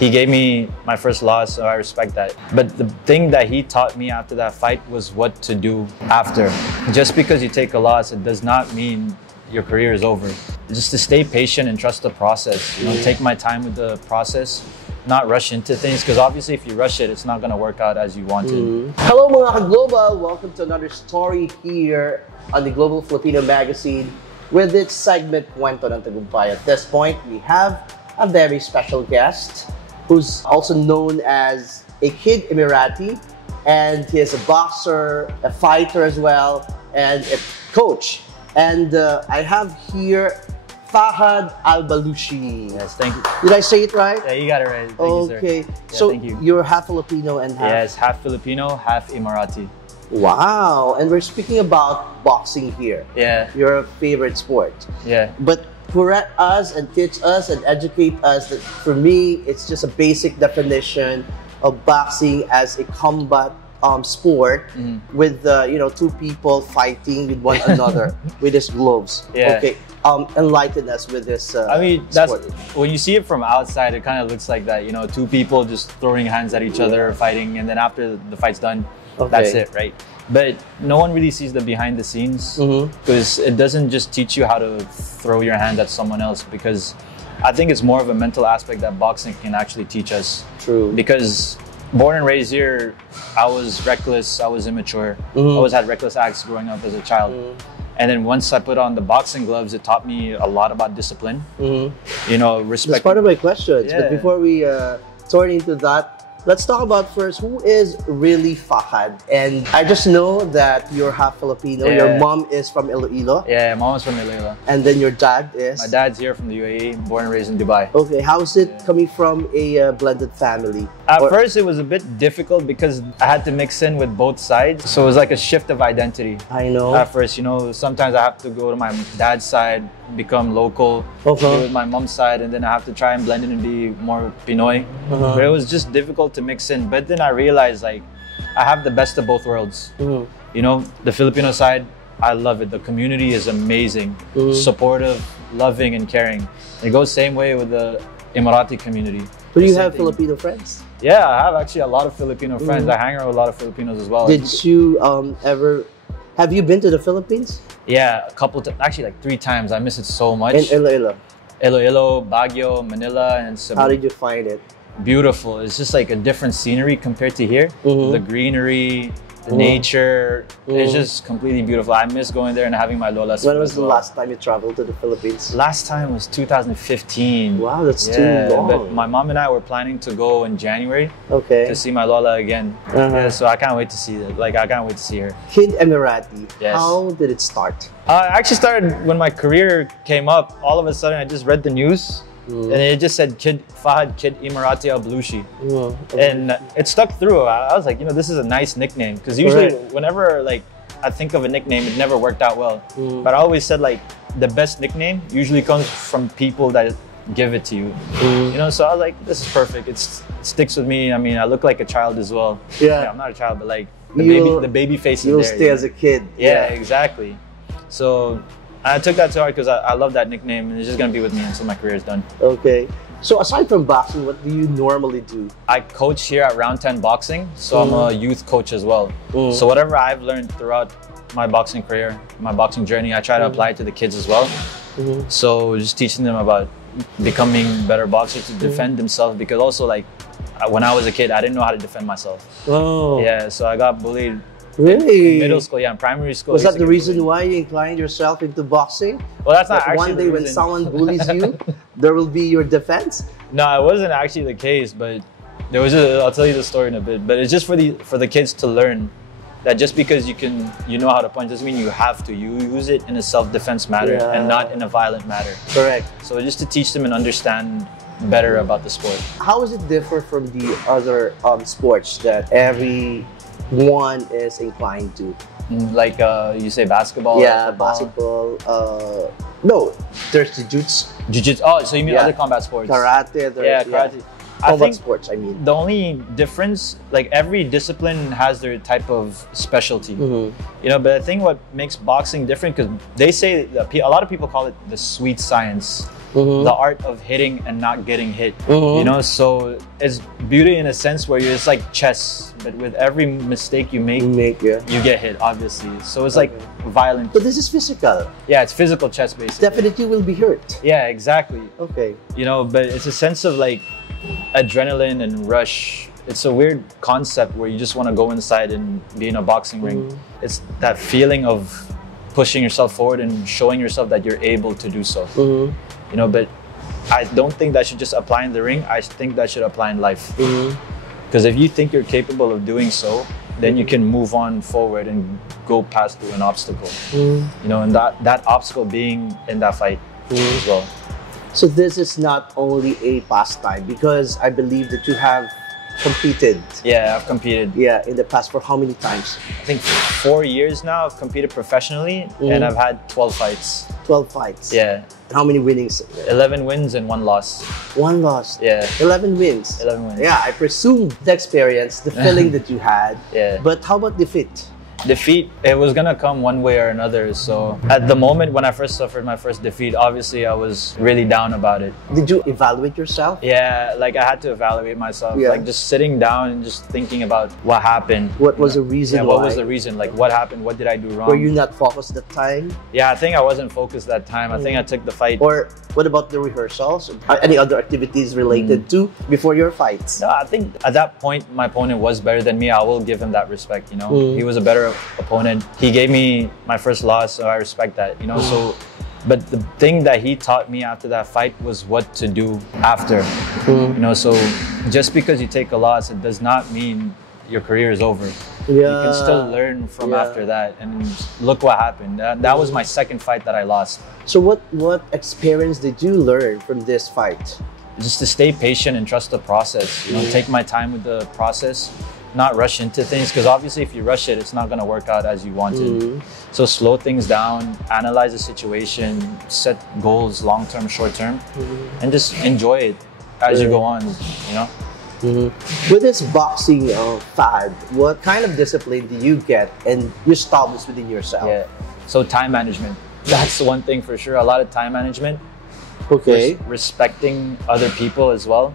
He gave me my first loss, so I respect that. But the thing that he taught me after that fight was what to do after. Just because you take a loss, it does not mean your career is over. Just to stay patient and trust the process. You know, take my time with the process, not rush into things, because obviously if you rush it, it's not going to work out as you wanted. Hello mga ka-Global! Welcome to another story here on the Global Filipino Magazine with its segment Kwento ng Tagumpay. At this point, we have a very special guest who's also known as a Kid Emirati, and he is a boxer, a fighter as well, and a coach. And I have here Fahad Al-Bloushi. Yes, thank you. Did I say it right? Yeah, you got it right. Thank okay. you, sir. Yeah, so thank you. You're half Filipino and half... Yes, half Filipino, half Emirati. Wow. And we're speaking about boxing here. Yeah. Your favorite sport. Yeah. But correct us and teach us and educate us that for me, it's just a basic definition of boxing as a combat sport with two people fighting with one another with these gloves. Yeah. Okay. Enlighten us with this. I mean, that's sport. when you see it from outside, it kind of looks like that. You know, two people just throwing hands at each other, fighting, and then after the fight's done, that's it, right? But no one really sees the behind the scenes because it doesn't just teach you how to throw your hand at someone else. Because I think it's more of a mental aspect that boxing can actually teach us. True. Because born and raised here, I was reckless, I was immature. I always had reckless acts growing up as a child. And then once I put on the boxing gloves, it taught me a lot about discipline. You know, respect. That's part of my questions. Yeah. But before we turn into that, let's talk about first, who is really Fahad? And I just know that you're half Filipino. Yeah. Your mom is from Iloilo. Yeah, mom was from Iloilo. And then your dad is? My dad's here from the UAE, born and raised in Dubai. Okay, how's it coming from a blended family? At first, it was a bit difficult because I had to mix in with both sides. So it was like a shift of identity. I know. At first, you know, sometimes I have to go to my dad's side, become local, be with my mom's side, and then I have to try and blend in and be more Pinoy. But it was just difficult to mix in. But then I realized, like, I have the best of both worlds. You know, the Filipino side, I love it. The community is amazing, supportive, loving, and caring. It goes same way with the Emirati community. Do you have Filipino friends? Yeah, I have actually a lot of Filipino friends. I hang around with a lot of Filipinos as well. Did you have you been to the Philippines? Yeah, a couple, actually like 3 times. I miss it so much. In Iloilo? Iloilo, Baguio, Manila, and Cebu. How did you find it? Beautiful. It's just like a different scenery compared to here. The greenery, the nature, it's just completely beautiful. I miss going there and having my lolas. When was the last time you traveled to the Philippines? Last time was 2015. Wow, that's too long. But my mom and I were planning to go in January to see my lola again. Yeah, so I can't wait to see that. Like, I can't wait to see her. Kid Emirati, yes. How did it start? I actually started when my career came up. All of a sudden, I just read the news. And it just said Fahad Kid Emirati Al-Bloushi. And it stuck through. I was like, you know, this is a nice nickname. Because usually whenever like I think of a nickname, it never worked out well. But I always said like the best nickname usually comes from people that give it to you. You know, so I was like, this is perfect. It sticks with me. I mean, I look like a child as well. Yeah, I'm not a child, but like the baby face is there. You'll stay as a kid. Yeah, exactly. So I took that to heart because I love that nickname, and it's just gonna be with me until my career is done. Okay. So aside from boxing, what do you normally do? I coach here at Round 10 Boxing, so I'm a youth coach as well. So whatever I've learned throughout my boxing career, my boxing journey, I try to apply it to the kids as well. So just teaching them about becoming better boxers to defend themselves, because also like when I was a kid, I didn't know how to defend myself. Yeah, so I got bullied. Really? In middle school, yeah, in primary school. Was that the reason why you inclined yourself into boxing? Well, that's not actually one day when someone bullies you, there will be your defense? No, it wasn't actually the case, but there was I'll tell you the story in a bit. But it's just for the kids to learn that just because you know how to punch doesn't mean you have to. You use it in a self-defense matter and not in a violent matter. Correct. So just to teach them and understand better about the sport. How is it different from the other sports that everyone is inclined to? Like you say basketball? Yeah, basketball. No, there's jiu-jitsu. Jiu-jitsu. Oh, so you mean other combat sports? Karate. Yeah, karate. Combat sports, I mean. The only difference, like every discipline has their type of specialty. You know, but I think what makes boxing different, because they say that a lot of people call it the sweet science. the art of hitting and not getting hit. You know, so it's beauty in a sense where it's like chess, but with every mistake you make, you get hit, obviously. So it's like violent. But this is physical. Yeah, it's physical chess basically. Definitely will be hurt. Yeah, exactly. Okay. You know, but it's a sense of like adrenaline and rush. It's a weird concept where you just want to go inside and be in a boxing ring. It's that feeling of pushing yourself forward and showing yourself that you're able to do so. You know, but I don't think that should just apply in the ring. I think that should apply in life. Because if you think you're capable of doing so, then you can move on forward and go past through an obstacle. You know, and that obstacle being in that fight as well. So this is not only a pastime, because I believe that you have competed. Yeah, I've competed. Yeah, in the past for how many times? I think 4 years now I've competed professionally and I've had 12 fights. 12 fights? Yeah. How many winnings? 11 wins and 1 loss. 1 loss? Yeah. 11 wins? 11 wins. Yeah, I presume the experience, the feeling that you had. Yeah. But how about defeat? Defeat, it was gonna come one way or another. So at the moment when I first suffered my first defeat, obviously I was really down about it. Did you evaluate yourself? Yeah, like I had to evaluate myself. Yeah. Like just sitting down and just thinking about what happened. What was the reason What why? was the reason? Like what happened? What did I do wrong? Were you not focused that time? Yeah, I think I wasn't focused that time. I think I took the fight. Or what about the rehearsals? Any other activities related to before your fights? No, I think at that point my opponent was better than me. I will give him that respect, you know. He was a better opponent. He gave me my first loss, so I respect that, you know. So, but the thing that he taught me after that fight was what to do after, you know. So just because you take a loss, it does not mean your career is over. You can still learn from after that. And look what happened. That was my second fight that I lost. So what experience did you learn from this fight? Just to stay patient and trust the process. You know, take my time with the process. Not rush into things, because obviously if you rush it, it's not going to work out as you wanted. So slow things down, analyze the situation, set goals long-term, short-term, and just enjoy it as you go on, you know? With this boxing fad, what kind of discipline do you get and you establish within yourself? Yeah, so time management. That's one thing for sure, a lot of time management. Okay. Respecting other people as well.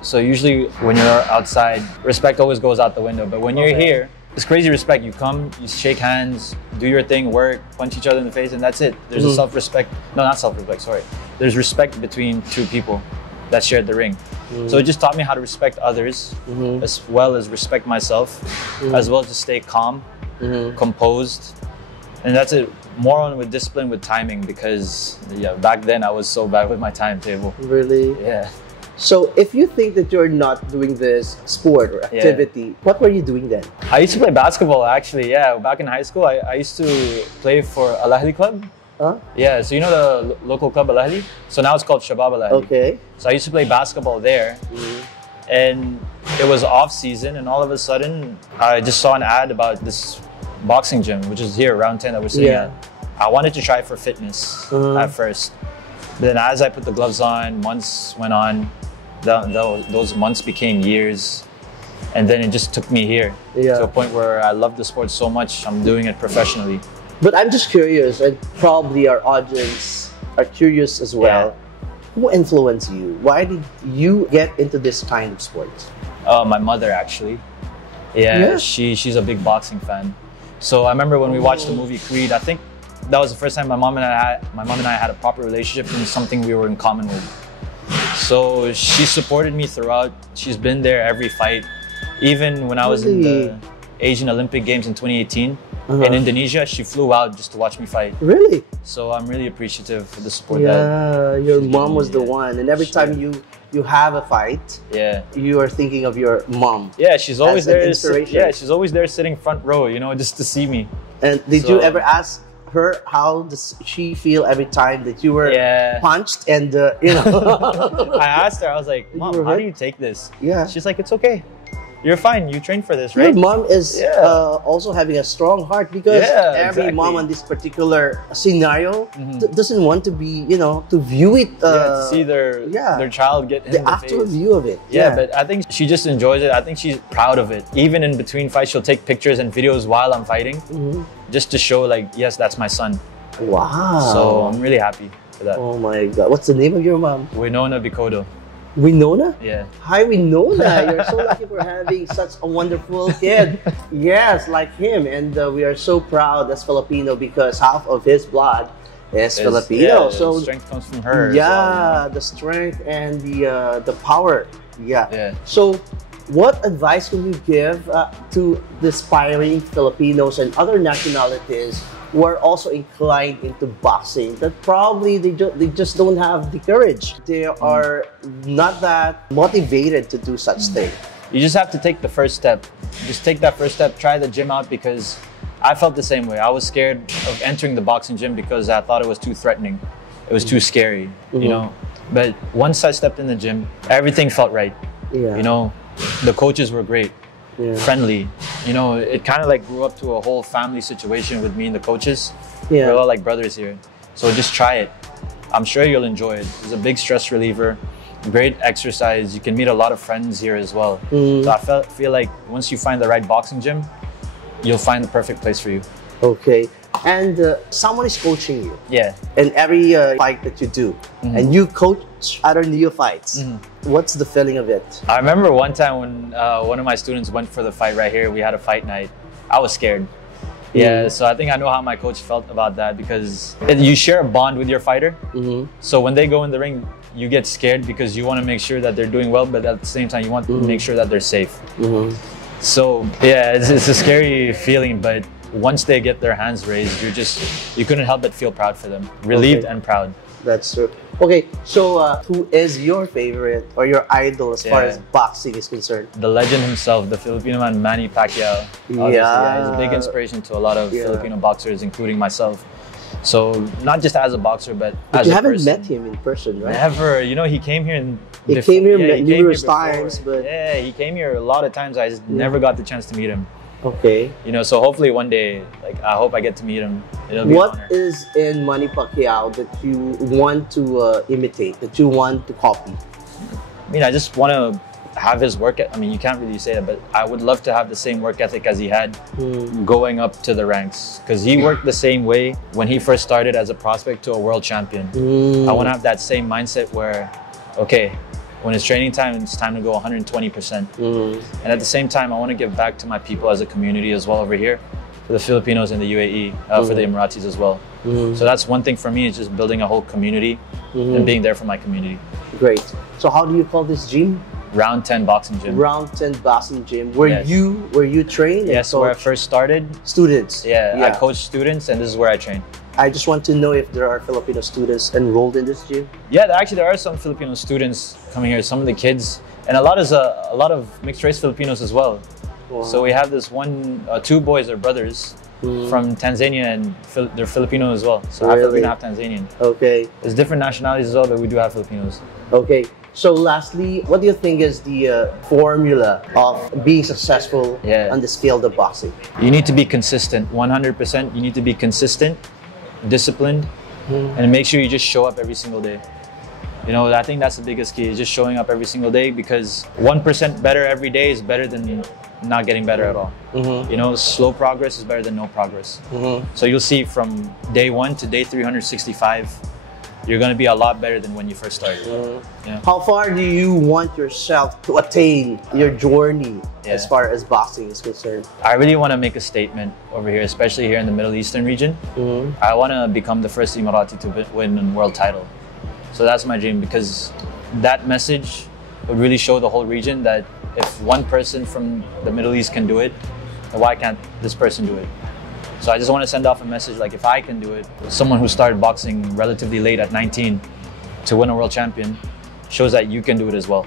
So usually when you're outside, respect always goes out the window. But when you're here, it's crazy respect. You come, you shake hands, do your thing, work, punch each other in the face, and that's it. There's a self-respect. No, not self-respect, sorry. There's respect between two people that shared the ring. So it just taught me how to respect others, as well as respect myself, as well as to stay calm, composed. And that's it. More on with discipline, with timing, because back then I was so bad with my timetable. Really? Yeah. So if you think that you're not doing this sport or activity, what were you doing then? I used to play basketball actually, yeah. Back in high school, I used to play for Al Ahly club. Huh? Yeah, so you know the local club Al Ahly? So now it's called Shabab Al Ahly. Okay. So I used to play basketball there. And it was off season, and all of a sudden, I just saw an ad about this boxing gym, which is here around 10 that we're sitting at. I wanted to try it for fitness at first. But then as I put the gloves on, months went on. Those months became years, and then it just took me here to a point where I love the sport so much, I'm doing it professionally. But I'm just curious, and probably our audience are curious as well. Who influenced you? Why did you get into this kind of sport? My mother, actually. Yeah. She's a big boxing fan. So I remember when we watched the movie Creed, I think that was the first time my mom and I had a proper relationship, and something we were in common with. So she supported me throughout. She's been there every fight. Even when I was in the Asian Olympic Games in 2018 in Indonesia, she flew out just to watch me fight. Really? So I'm really appreciative for the support. Yeah, your mom was the one. And every time you have a fight, you are thinking of your mom. Yeah, she's always there. Inspiration. She's always there sitting front row, you know, just to see me. And did you ever ask her how does she feel every time that you were punched and you know? I asked her, I was like, Mom, how do you take this? Yeah. She's like, it's okay. You're fine. You trained for this, right? Your mom is also having a strong heart, because every mom on this particular scenario doesn't want to be, you know, to view it. To see their child get hit in the actual face. view of it. Yeah, but I think she just enjoys it. I think she's proud of it. Even in between fights, she'll take pictures and videos while I'm fighting, just to show like, yes, that's my son. Wow. So I'm really happy. for that. Oh my God. What's the name of your mom? Winona Bicodo. Winona? Yeah. Hi, Winona. You're so lucky for having such a wonderful kid. Yes, like him. And we are so proud as Filipino because half of his blood is Filipino. Yeah, so the strength comes from her. Yeah, as well, the strength and the power. Yeah. So, what advice can you give to the aspiring Filipinos and other nationalities who are also inclined into boxing that probably they just don't have the courage? They are not that motivated to do such thing. You just have to take the first step. Just take that first step. Try the gym out, because I felt the same way. I was scared of entering the boxing gym because I thought it was too threatening. It was too scary, you know. But once I stepped in the gym, everything felt right. Yeah. You know, the coaches were great, friendly. You know, it kind of like grew up to a whole family situation with me and the coaches. Yeah. We're all like brothers here. So just try it. I'm sure you'll enjoy it. It's a big stress reliever, great exercise. You can meet a lot of friends here as well. So I feel like once you find the right boxing gym, you'll find the perfect place for you. Okay. And someone is coaching you. Yeah. In every fight that you do. And you coach other neophytes. What's the feeling of it? I remember one time when one of my students went for the fight right here. We had a fight night. I was scared. Yeah, so I think I know how my coach felt about that, because you share a bond with your fighter. So when they go in the ring, you get scared because you want to make sure that they're doing well, but at the same time, you want to make sure that they're safe. So yeah, it's a scary feeling, but once they get their hands raised, you couldn't help but feel proud for them, relieved and proud. That's true. Okay, so who is your favorite or your idol as far as boxing is concerned? The legend himself, the Filipino man, Manny Pacquiao. Obviously, he's a big inspiration to a lot of Filipino boxers, including myself. So not just as a boxer, but as a person. You haven't met him in person, right? Never. You know, he came here He came here numerous times, but yeah, he came here a lot of times. I just never got the chance to meet him. Okay. You know, so hopefully one day, like, I hope I get to meet him. It'll be an honor. What is in Manny Pacquiao that you want to imitate, that you want to copy? I mean, I just want to have his work. I mean, you can't really say that, but I would love to have the same work ethic as he had going up to the ranks, because he worked the same way when he first started as a prospect to a world champion. I want to have that same mindset where, okay, when it's training time, it's time to go 120%. And at the same time, I want to give back to my people as a community as well over here, for the Filipinos in the UAE, for the Emiratis as well. So that's one thing for me, is just building a whole community and being there for my community. Great. So how do you call this gym? Round 10 Boxing Gym. Round 10 Boxing Gym. Where you train? Yes, where I first started. Students. Yeah, I coach students, and this is where I train. I just want to know if there are Filipino students enrolled in this gym. Yeah, actually there are some Filipino students coming here. Some of the kids, and a lot of mixed race Filipinos as well. Wow. So we have this two boys or brothers from Tanzania, and they're Filipino as well. So half Filipino, half Tanzanian. Okay. There's different nationalities as well, but we do have Filipinos. Okay. So lastly, what do you think is the formula of being successful on this field of boxing? You need to be consistent, 100%. You need to be consistent, disciplined, and make sure you just show up every single day. You know, I think that's the biggest key, is just showing up every single day, because 1% better every day is better than not getting better at all. You know, slow progress is better than no progress. So you'll see from day 1 to day 365, you're going to be a lot better than when you first started. How far do you want yourself to attain your journey as far as boxing is concerned? I really want to make a statement over here, especially here in the Middle Eastern region. I want to become the first Emirati to win a world title. So that's my dream, because that message would really show the whole region that if one person from the Middle East can do it, then why can't this person do it? So I just want to send off a message, like, if I can do it, someone who started boxing relatively late at 19 to win a world champion shows that you can do it as well.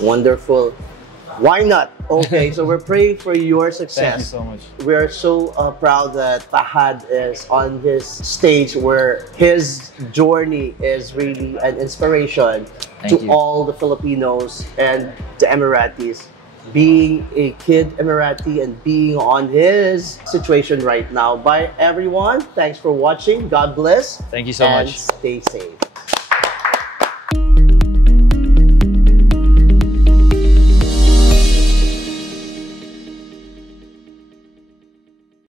Wonderful. Why not? Okay, so we're praying for your success. Thank you so much. We are so proud that Fahad is on this stage where his journey is really an inspiration to all the Filipinos and the Emiratis. Being a kid Emirati and being on his situation right now. Bye everyone. Thanks for watching. God bless. Thank you so much. Stay safe.